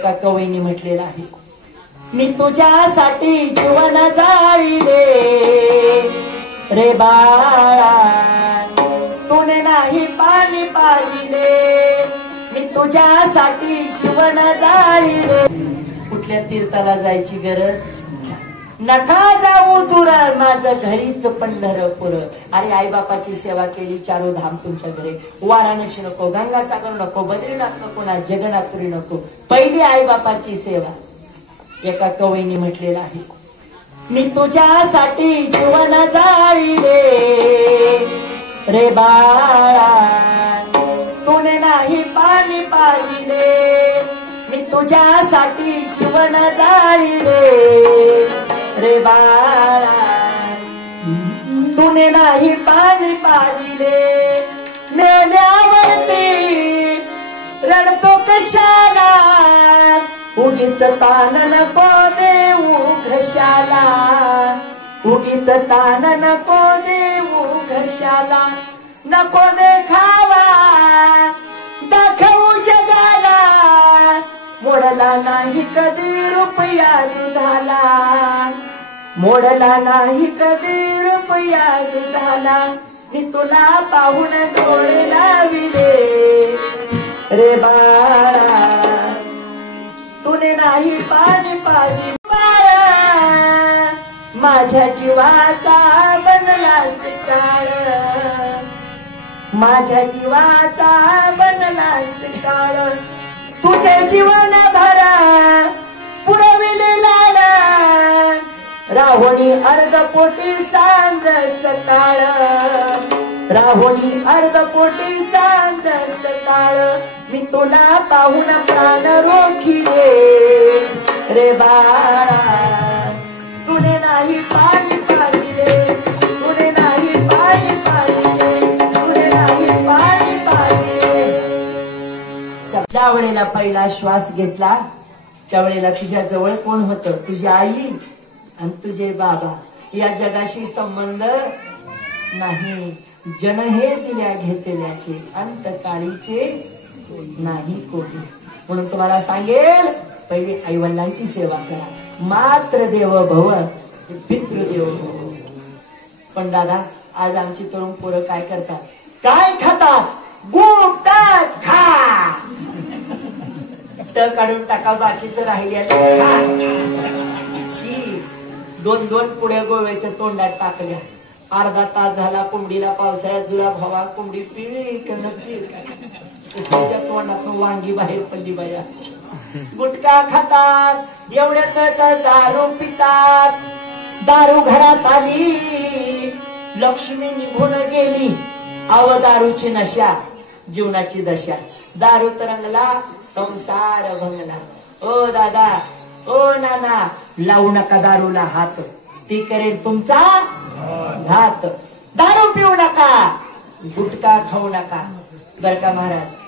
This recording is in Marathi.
एका कवयीने म्हटलेलं आहे, मी तुझ्यासाठी जीवन जाळीले रे बाळा, तूने नाही पाणी पाजिले, मी तुझ्यासाठी जीवन जाळीले। कुठल्या तीर्थाला जायची गरज नका जाऊ दूर, माझं घरीच पंढरपूर। अरे आई बापाची सेवा केली, चारो धाम तुमच्या घरी, वाराणसी नको, गंगासागर नको, बद्रीनाथ नको ना, जगन्नाथपुरी नको, पहिली आई बापाची सेवा। एका कवयीने म्हटलेलं आहे, मी तुझ्यासाठी जीवन जाळीले रे बाळा, तूने नाही पाणी पाजिले, मी तुझ्यासाठी जीवन जाळीले रे बाळा, तूने नाही पाणी पाजिले। मेल्यावरती रडतो कशाला, उगीच तान नको देऊ घशाला, उगीच तान नको देऊ घशाला, नको देखावा दाखवू जगाला, मोडला नाही कधी रुपया दुधाला, मोडला नाही कधी रुपया दुधाला, मी तुला पाहून डोळे लाविले रे बाळा, तूने नाही पाणी पाजी बाळा, माझ्या जीवाचा बनलास काळ, माझ्या जीवाचा बनलास काळ, तुझे जीवन भरा पुरविले लाड, राहुणी अर्धपोटी सांज सकाळ, राहुणी अर्धपोटी सांज सकाळ, मी तुला पाहून प्राण रोखिले रे बाळा, तुने नाही पाणी पाजिले, तुने नाही पाणी पाजिले, तुने नाही पाणी पाजिले। ज्या वेळेला पहिला श्वास घेतला त्यावेळेला तुझ्या जवळ कोण होतं? तुझी आई आणि तुझे बाबा। या जगाशी संबंध नाही, जन हे दिल्या घेतल्याचे, अंतकाळीचे नाही कोणी। म्हणून तुम्हाला सांगेल, पहिले आई वडिलांची सेवा करा, मात्र देव भव पितृदेव भव। पण दादा आज आमची तरुण पोरं काय करतात? काय खातात? गुपतात खा, काढून टाका, बाकीचं राहिलेलं खा। शी दोन दोन पुढे गोव्याच्या तोंडात टाकल्या, अर्धा तास झाला कोंबडीला पावसाळ्यात जुलाब हवा, कोंबडी पिळी त्याच्या तोंडातून वांगी बाहेर पडली बाया। गुटखा खातात, एवढ्यात तर दारू पितात, दारू घरात आली, लक्ष्मी निघून गेली, आव दारूची नशा जीवनाची दशा, दारू तरंगला संसार भंगला। ओ दादा, ओ नाना, लावू नका दारूला हात, ती करेल तुमचा घात। दारू पिऊ नका, गुटखा खाऊ नका, बर का महाराज।